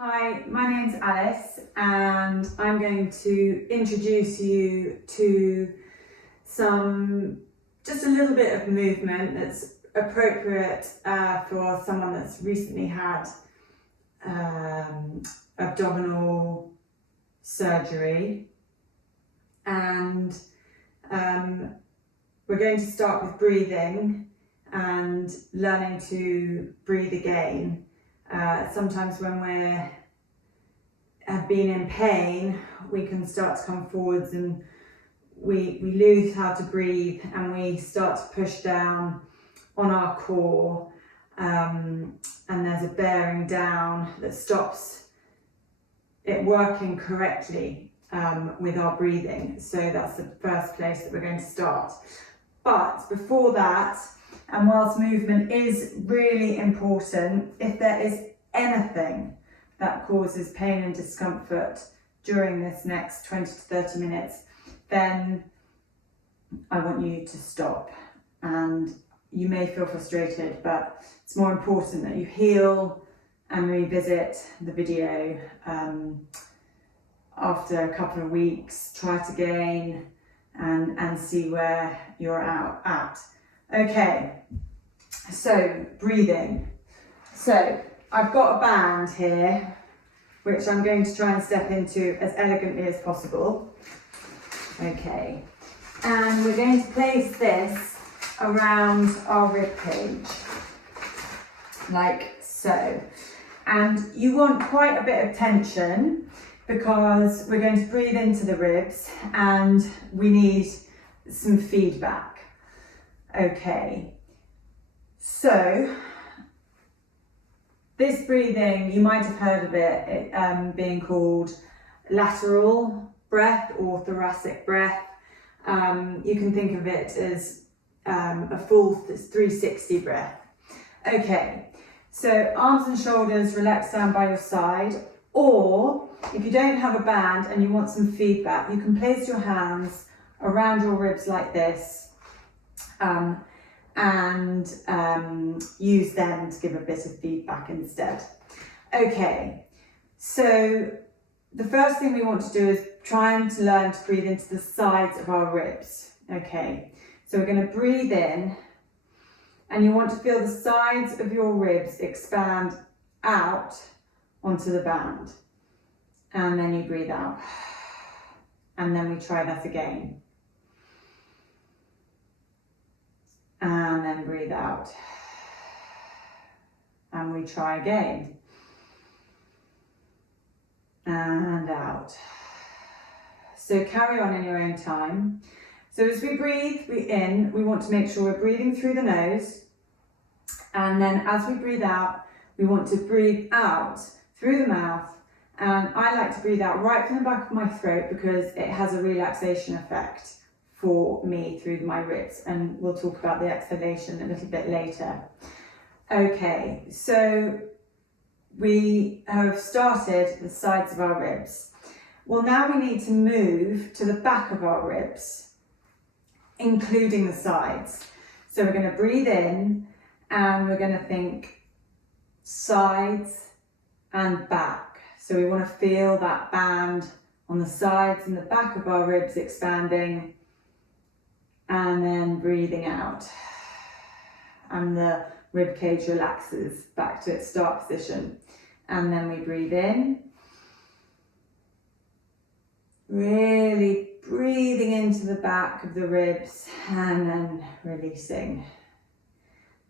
Hi, my name's Alice and I'm going to introduce you to just a little bit of movement that's appropriate for someone that's recently had abdominal surgery. And we're going to start with breathing and learning to breathe again. Sometimes when we have been in pain, we can start to come forwards and we lose how to breathe, and we start to push down on our core, and there's a bearing down that stops it working correctly with our breathing. So that's the first place that we're going to start. But before that, and whilst movement is really important, if there is anything that causes pain and discomfort during this next 20 to 30 minutes, then I want you to stop. And you may feel frustrated, but it's more important that you heal and revisit the video after a couple of weeks. Try it again and see where you're at. Okay, so breathing. So I've got a band here, which I'm going to try and step into as elegantly as possible. Okay, and we're going to place this around our rib cage, like so. And you want quite a bit of tension because we're going to breathe into the ribs and we need some feedback. Okay, so this breathing, you might have heard of it being called lateral breath or thoracic breath. You can think of it as a full 360 breath. Okay, so arms and shoulders relaxed down by your side, or if you don't have a band and you want some feedback, you can place your hands around your ribs like this. And use them to give a bit of feedback instead. Okay, so the first thing we want to do is trying to learn to breathe into the sides of our ribs. Okay, so we're going to breathe in, and you want to feel the sides of your ribs expand out onto the band, and then you breathe out, and then we try that again. And then breathe out. And we try again. And out. So carry on in your own time. So as we breathe in, we want to make sure we're breathing through the nose. And then as we breathe out, we want to breathe out through the mouth. And I like to breathe out right from the back of my throat because it has a relaxation effect for me through my ribs, and we'll talk about the exhalation a little bit later. Okay, so we have started the sides of our ribs. Well, now we need to move to the back of our ribs, including the sides. So we're going to breathe in and we're going to think sides and back. So we want to feel that band on the sides and the back of our ribs expanding, and then breathing out, and the rib cage relaxes back to its start position. And then we breathe in, really breathing into the back of the ribs, and then releasing.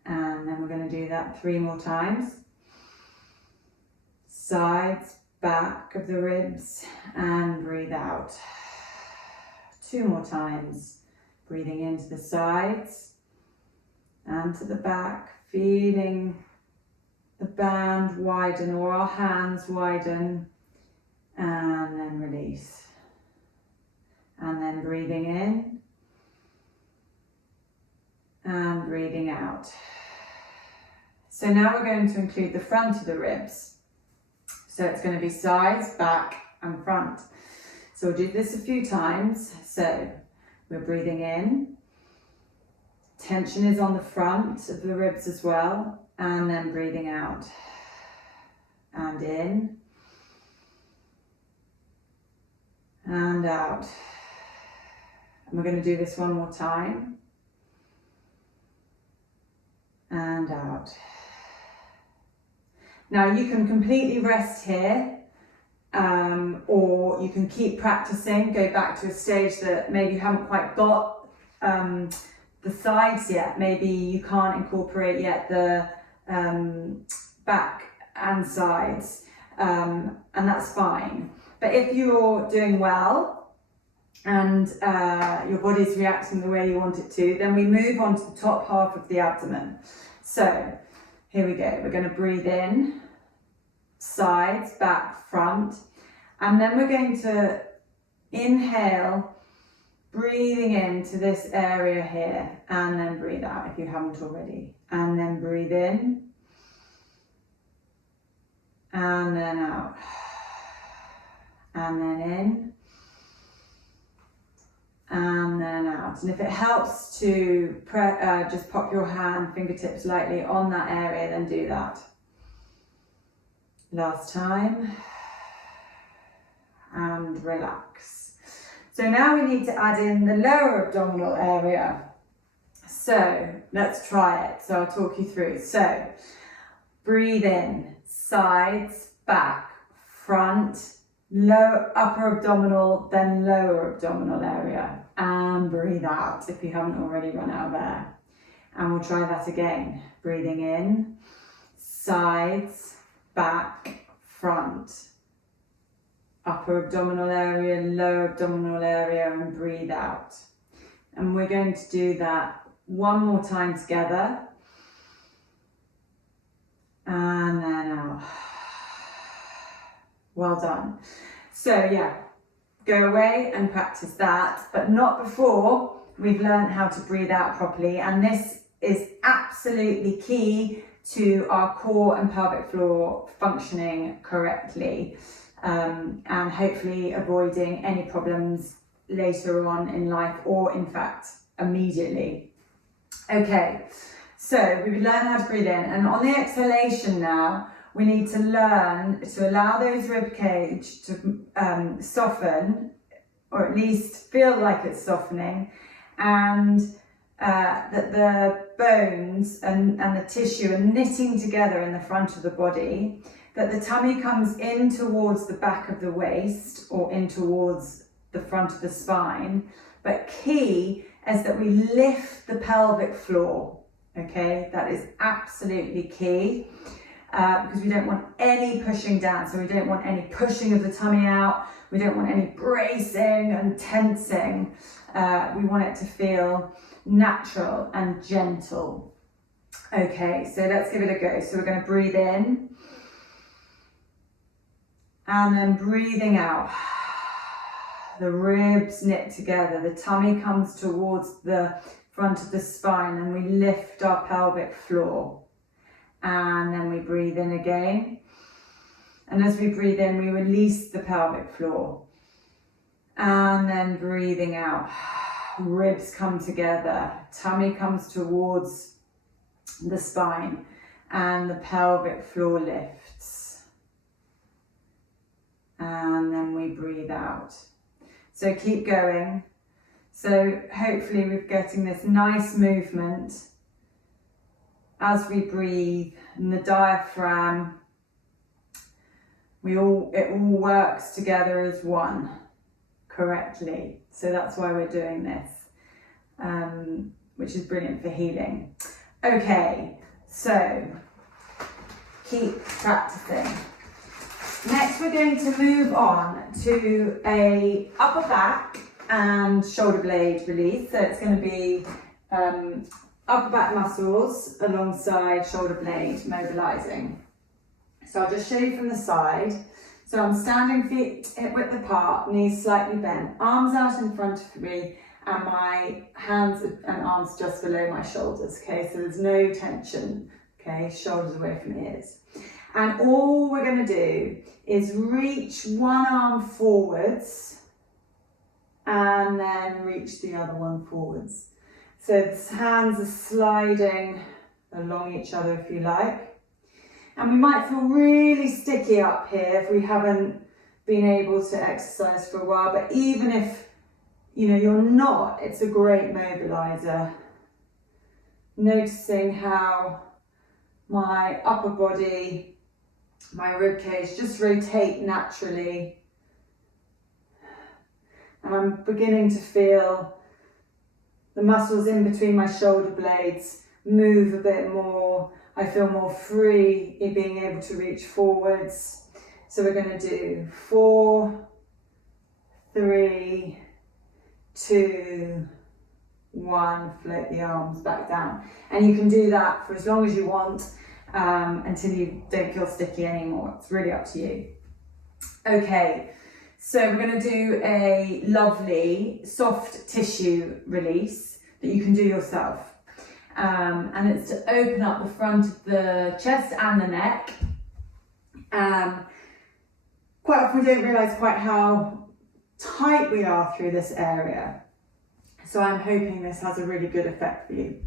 And then we're going to do that 3 more times. Sides, back of the ribs, and breathe out. 2 more times. Breathing into the sides and to the back, feeling the band widen or our hands widen, and then release. And then breathing in and breathing out. So now we're going to include the front of the ribs. So it's going to be sides, back and front. So we'll do this a few times. So we're breathing in, tension is on the front of the ribs as well, and then breathing out. And in, and out. And we're going to do this one more time. And out. Now you can completely rest here, or you can keep practicing, go back to a stage that maybe you haven't quite got the sides yet. Maybe you can't incorporate yet the back and sides, and that's fine. But if you're doing well and your body's reacting the way you want it to, then we move on to the top half of the abdomen. So here we go. We're going to breathe in, sides, back, front, and then we're going to inhale, breathing into this area here, and then breathe out if you haven't already. And then breathe in, and then out, and then in, and then out. And if it helps to just pop your hand, fingertips lightly on that area, then do that. Last time, and relax. So now we need to add in the lower abdominal area. So let's try it. So I'll talk you through. So breathe in, sides, back, front, lower, upper abdominal, then lower abdominal area. And breathe out if you haven't already run out of air. And we'll try that again. Breathing in, sides, back, front, upper abdominal area, lower abdominal area, and breathe out. And we're going to do that one more time together. And then out. Well done. So yeah, go away and practice that, but not before we've learned how to breathe out properly. And this is absolutely key to our core and pelvic floor functioning correctly, and hopefully avoiding any problems later on in life, or in fact immediately. Okay, so we've learned how to breathe in, and on the exhalation now we need to learn to allow those rib cage to soften, or at least feel like it's softening, and that the bones and the tissue are knitting together in the front of the body, that the tummy comes in towards the back of the waist or in towards the front of the spine. But key is that we lift the pelvic floor, okay? That is absolutely key, because we don't want any pushing down. So we don't want any pushing of the tummy out. We don't want any bracing and tensing. We want it to feel natural and gentle. Okay, so let's give it a go. So we're going to breathe in, and then breathing out. The ribs knit together, the tummy comes towards the front of the spine, and we lift our pelvic floor. And then we breathe in again. And as we breathe in, we release the pelvic floor. And then breathing out. Ribs come together, tummy comes towards the spine, and the pelvic floor lifts. And then we breathe out. So keep going. So hopefully we're getting this nice movement as we breathe, and the diaphragm, it all works together as one correctly. So that's why we're doing this, which is brilliant for healing. Okay, so keep practicing. Next, we're going to move on to a upper back and shoulder blade release. So it's going to be upper back muscles alongside shoulder blade mobilising. So I'll just show you from the side. So I'm standing feet hip width apart, knees slightly bent, arms out in front of me, and my hands and arms just below my shoulders, okay? So there's no tension, okay? Shoulders away from ears. And all we're going to do is reach one arm forwards and then reach the other one forwards. So the hands are sliding along each other if you like. And we might feel really sticky up here if we haven't been able to exercise for a while, but even if you're not, it's a great mobiliser. Noticing how my upper body, my rib cage just rotate naturally, and I'm beginning to feel the muscles in between my shoulder blades move a bit more. I feel more free in being able to reach forwards. So we're going to do 4, 3, 2, 1, float the arms back down. And you can do that for as long as you want, until you don't feel sticky anymore. It's really up to you. Okay, so we're going to do a lovely soft tissue release that you can do yourself. And it's to open up the front of the chest and the neck. Quite often we don't realise quite how tight we are through this area. So I'm hoping this has a really good effect for you.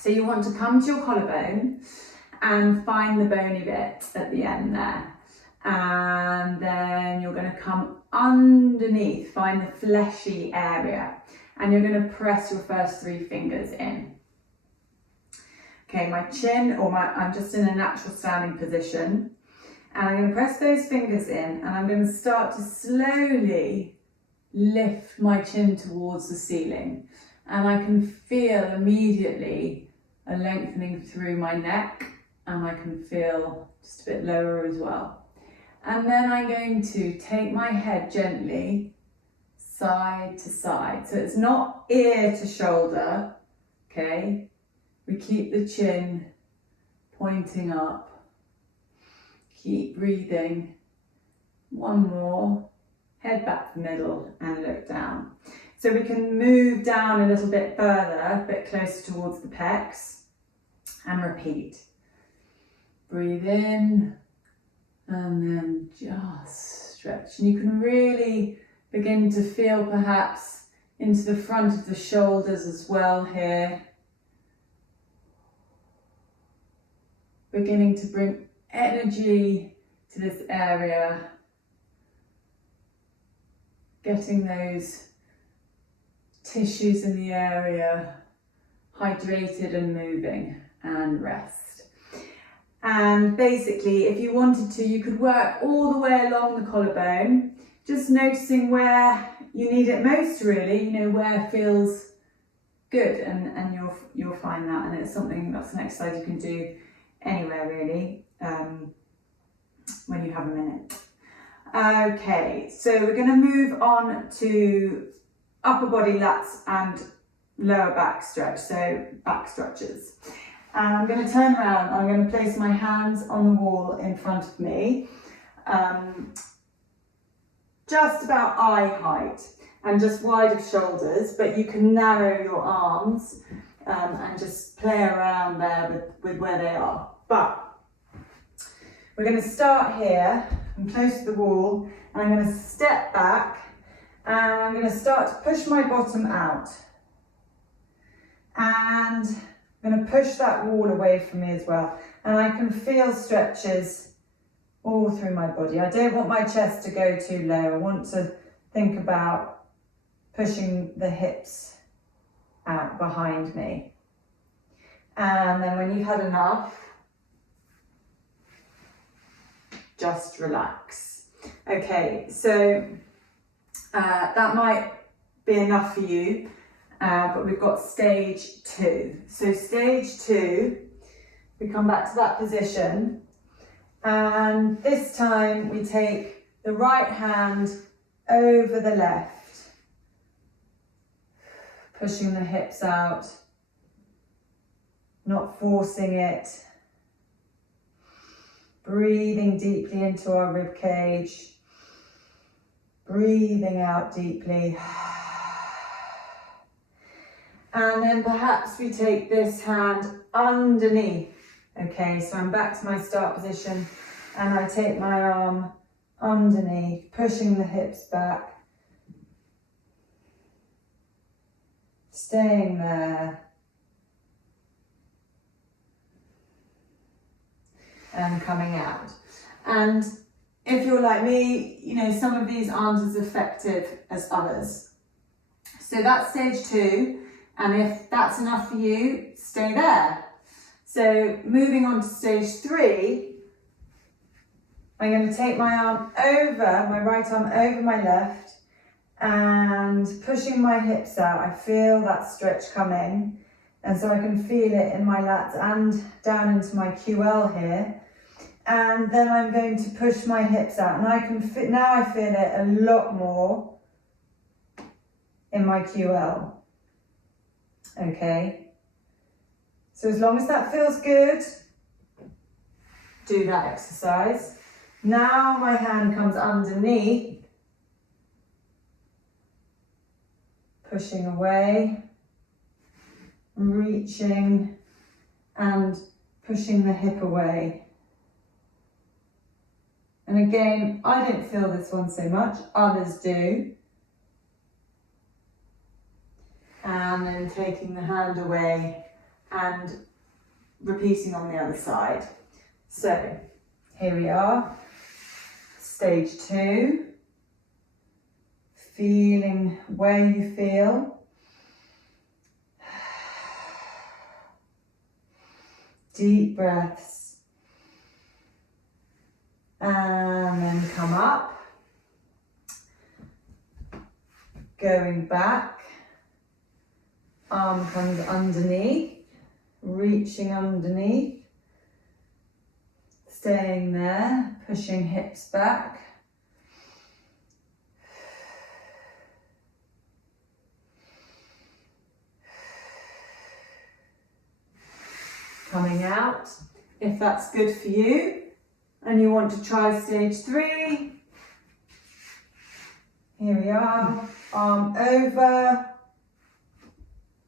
So you want to come to your collarbone and find the bony bit at the end there. And then you're going to come underneath, find the fleshy area. And you're going to press your first 3 fingers in. Okay, my chin, I'm just in a natural standing position. And I'm going to press those fingers in, and I'm going to start to slowly lift my chin towards the ceiling. And I can feel immediately a lengthening through my neck, and I can feel just a bit lower as well. And then I'm going to take my head gently side to side. So it's not ear to shoulder, okay? We keep the chin pointing up. Keep breathing. 1 more. Head back to the middle and look down. So we can move down a little bit further, a bit closer towards the pecs, and repeat. Breathe in and then just stretch. And you can really begin to feel perhaps into the front of the shoulders as well here. Beginning to bring energy to this area. Getting those tissues in the area hydrated and moving, and rest. And basically, if you wanted to, you could work all the way along the collarbone, just noticing where you need it most, really, where it feels good, and you'll find that, and it's an exercise you can do anywhere really, when you have a minute. Okay, so we're going to move on to upper body lats and lower back stretch, so back stretches. And I'm going to turn around and I'm going to place my hands on the wall in front of me, just about eye height and just wide of shoulders, but you can narrow your arms and just play around there with where they are. But we're going to start here. I'm close to the wall, and I'm going to step back, and I'm going to start to push my bottom out. And I'm going to push that wall away from me as well. And I can feel stretches all through my body. I don't want my chest to go too low. I want to think about pushing the hips out behind me. And then when you've had enough, just relax. Okay, so that might be enough for you, but we've got stage 2. So stage 2, we come back to that position, and this time we take the right hand over the left, pushing the hips out, not forcing it. Breathing deeply into our rib cage, breathing out deeply. And then perhaps we take this hand underneath. Okay, so I'm back to my start position, and I take my arm underneath, pushing the hips back, staying there. And coming out. And if you're like me, you know, some of these aren't as effective as others. So that's stage 2, and if that's enough for you, stay there. So moving on to stage 3, I'm going to take my arm over, my right arm over my left, and pushing my hips out. I feel that stretch coming, and so I can feel it in my lats and down into my QL here. And then I'm going to push my hips out, and I can fit, now I feel it a lot more in my QL. Okay, so as long as that feels good, do that exercise. Now my hand comes underneath, pushing away, reaching and pushing the hip away. And again, I don't feel this one so much, others do. And then taking the hand away and repeating on the other side. So here we are, stage 2, feeling where you feel. Deep breaths. And then come up, going back. Arm comes underneath, reaching underneath, staying there, pushing hips back. Coming out. If that's good for you and you want to try stage 3, here we are, arm over.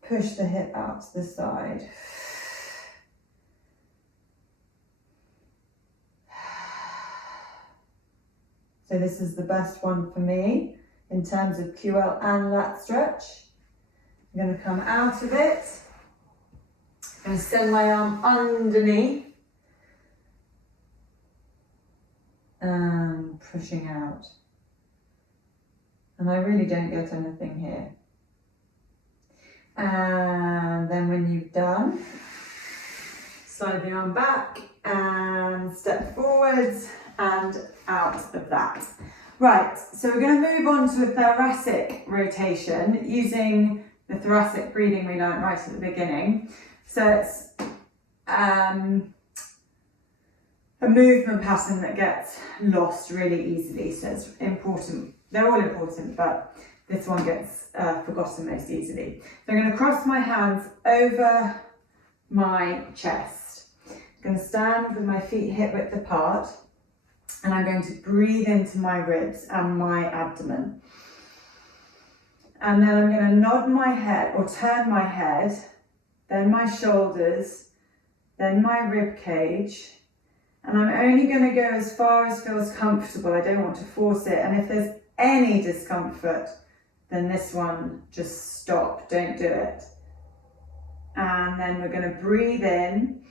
Push the hip out to the side. So this is the best one for me in terms of QL and lat stretch. I'm going to come out of it. I'm going to send my arm underneath. And pushing out. And I really don't get anything here. And then when you've done, slide the arm back and step forwards and out of that. Right, so we're going to move on to a thoracic rotation using the thoracic breathing we learned right at the beginning. So it's a movement pattern that gets lost really easily, so it's important. They're all important, but this one gets forgotten most easily. So I'm going to cross my hands over my chest. I'm going to stand with my feet hip width apart, and I'm going to breathe into my ribs and my abdomen. And then I'm going to nod my head or turn my head, then my shoulders, then my rib cage. And I'm only going to go as far as feels comfortable. I don't want to force it. And if there's any discomfort, then this one, just stop, don't do it. And then we're going to breathe in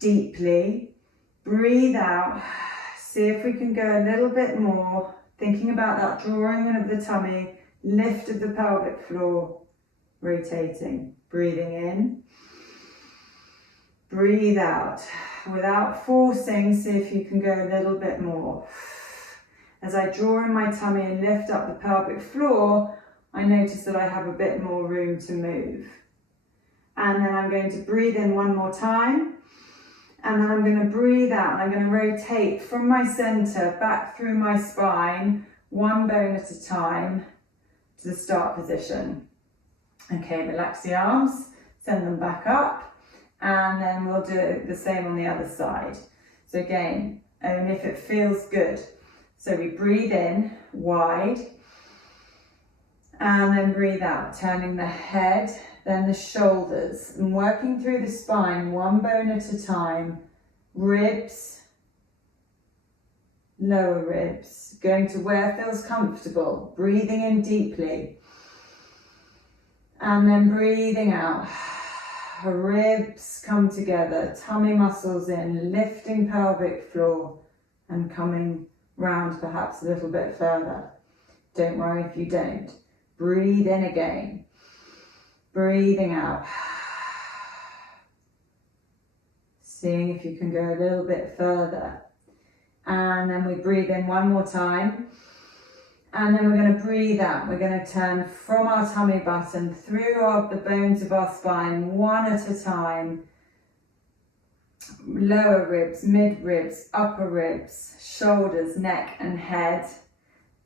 deeply, breathe out, see if we can go a little bit more, thinking about that drawing in of the tummy, lift of the pelvic floor, rotating, breathing in, breathe out, without forcing, see if you can go a little bit more. As I draw in my tummy and lift up the pelvic floor, I notice that I have a bit more room to move. And then I'm going to breathe in one more time. And then I'm going to breathe out. And I'm going to rotate from my center back through my spine, one bone at a time, to the start position. Okay, relax the arms, send them back up. And then we'll do the same on the other side. So again, only if it feels good. So we breathe in wide and then breathe out, turning the head, then the shoulders, and working through the spine, one bone at a time, ribs, lower ribs, going to where feels comfortable, breathing in deeply, and then breathing out. Ribs come together, tummy muscles in, lifting pelvic floor and coming round perhaps a little bit further. Don't worry if you don't. Breathe in again. Breathing out. Seeing if you can go a little bit further. And then we breathe in one more time. And then we're going to breathe out. We're going to turn from our tummy button through the bones of our spine, one at a time. Lower ribs, mid ribs, upper ribs, shoulders, neck and head.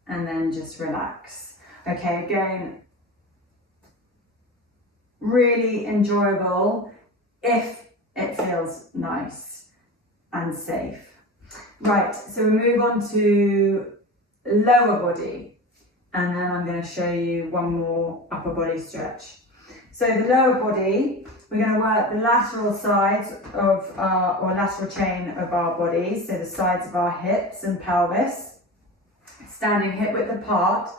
And then just relax. Okay, again, really enjoyable if it feels nice and safe. Right, so we move on to lower body, and then I'm going to show you one more upper body stretch. So the lower body, we're going to work the lateral sides of our, or lateral chain of our body, so the sides of our hips and pelvis, standing hip width apart.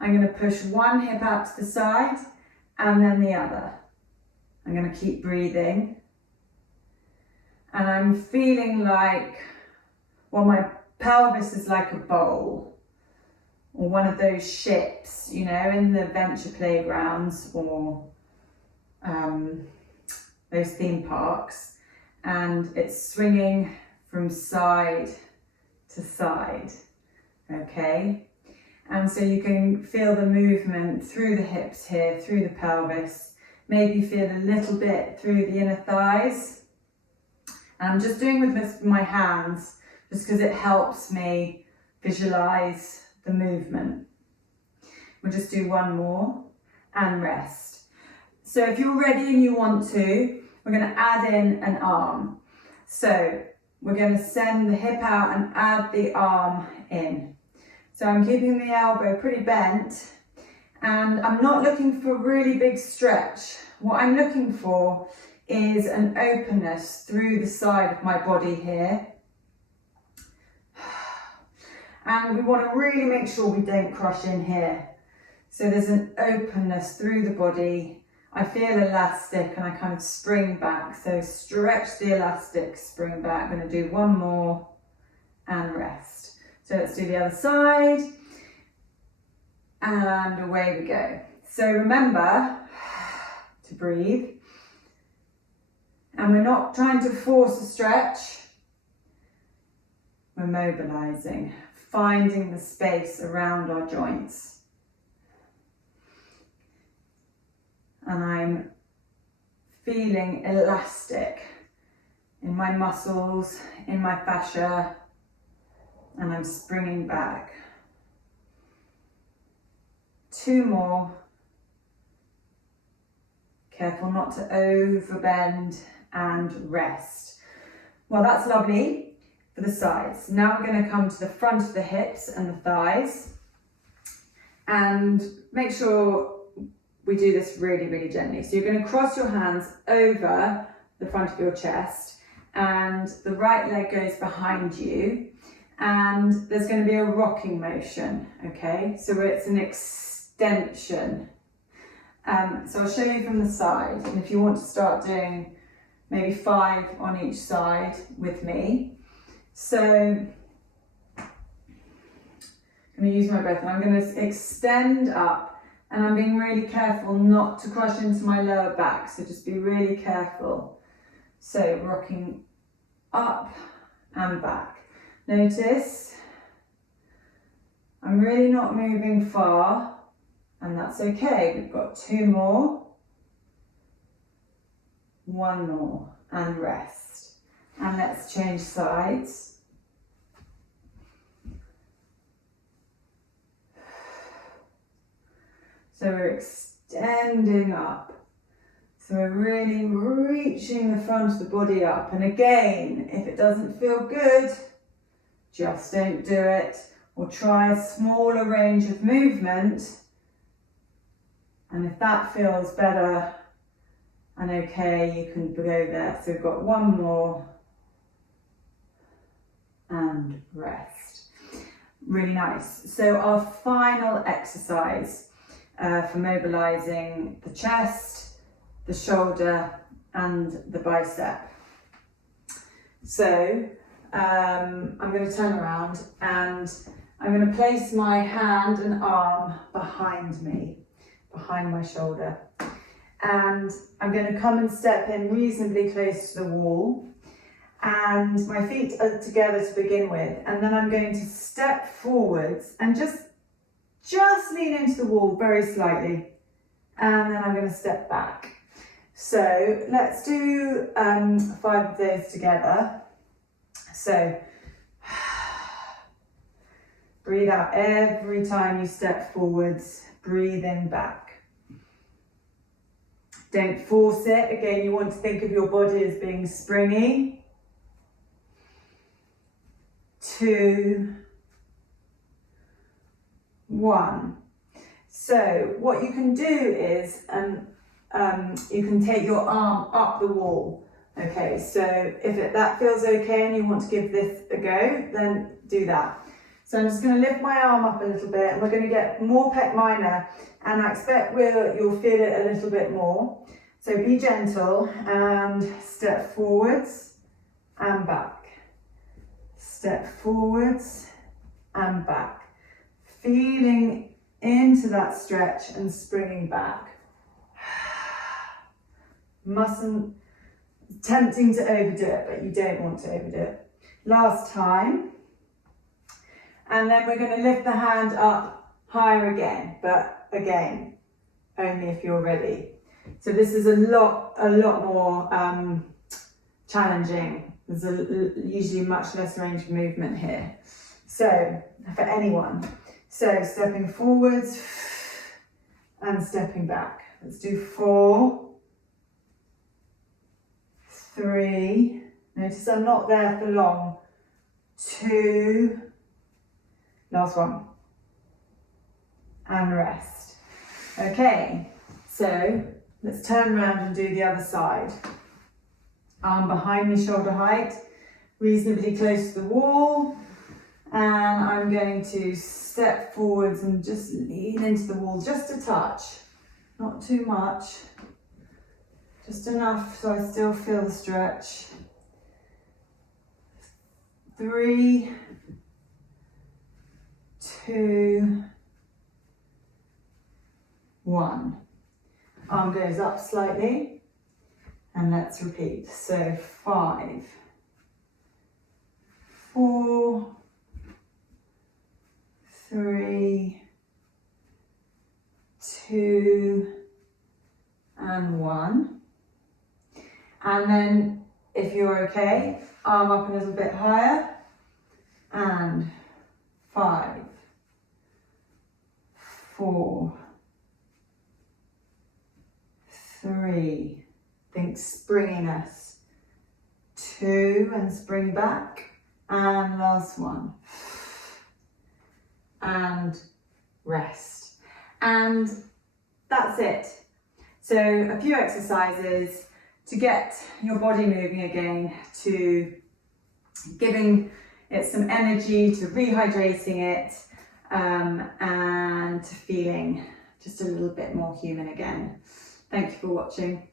I'm going to push one hip out to the side and then the other. I'm going to keep breathing, and I'm feeling like, well, my pelvis is like a bowl, or one of those ships, you know, in the venture playgrounds or those theme parks, and it's swinging from side to side, okay? And so you can feel the movement through the hips here, through the pelvis, maybe feel a little bit through the inner thighs. And I'm just doing with my hands, just because it helps me visualize the movement. We'll just do one more and rest. So if you're ready and you want to, we're going to add in an arm. So we're going to send the hip out and add the arm in. So I'm keeping the elbow pretty bent, and I'm not looking for a really big stretch. What I'm looking for is an openness through the side of my body here. And we want to really make sure we don't crush in here. So there's an openness through the body. I feel elastic and I kind of spring back. So stretch the elastic, spring back. I'm going to do one more and rest. So let's do the other side. And away we go. So remember to breathe. And we're not trying to force a stretch. We're mobilising, finding the space around our joints. And I'm feeling elastic in my muscles, in my fascia, and I'm springing back. 2 more. Careful not to overbend and rest. Well, that's lovely for the sides. Now we're going to come to the front of the hips and the thighs, and make sure we do this really, really gently. So you're going to cross your hands over the front of your chest, and the right leg goes behind you, and there's going to be a rocking motion, okay? So it's an extension. So I'll show you from the side, and if you want to start doing maybe 5 on each side with me. So I'm going to use my breath, and I'm going to extend up. And I'm being really careful not to crush into my lower back, so just be really careful. So rocking up and back. Notice I'm really not moving far, and that's okay. We've got 2 more, 1 more, and rest. And let's change sides. So we're extending up. So we're really reaching the front of the body up. And again, if it doesn't feel good, just don't do it. Or try a smaller range of movement. And if that feels better and okay, you can go there. So we've got 1 more and rest. Really nice. So our final exercise for mobilising the chest, the shoulder and the bicep. So I'm going to turn around and I'm going to place my hand and arm behind me, behind my shoulder. And I'm going to come and step in reasonably close to the wall. And my feet are together to begin with. And then I'm going to step forwards and just lean into the wall very slightly. And then I'm going to step back. So let's do 5 of those together. So breathe out every time you step forwards, breathe in back. Don't force it. Again, you want to think of your body as being springy. 2, 1. So what you can do is, you can take your arm up the wall. Okay, so if that feels okay and you want to give this a go, then do that. So I'm just going to lift my arm up a little bit and we're going to get more pec minor, and I expect you'll feel it a little bit more. So be gentle and step forwards and back. Step forwards and back. Feeling into that stretch and springing back. Mustn't, tempting to overdo it, but you don't want to overdo it. Last time. And then we're going to lift the hand up higher again, but again, only if you're ready. So this is a lot more challenging. There's usually much less range of movement here. So for anyone. So stepping forwards and stepping back. Let's do 4, 3. Notice I'm not there for long. 2. Last one. And rest. Okay, so let's turn around and do the other side. Arm behind me, shoulder height, reasonably close to the wall. And I'm going to step forwards and just lean into the wall, just a touch. Not too much. Just enough so I still feel the stretch. 3, 2, 1. Arm goes up slightly and let's repeat. So 5, 4, 3, 2, and 1. And then if you're okay, arm up a little bit higher, and 5, 4, 3, think springiness, 2 and spring back, and last one, and rest. And that's it. So a few exercises to get your body moving again, to giving it some energy, to rehydrating it, and to feeling just a little bit more human again. Thank you for watching.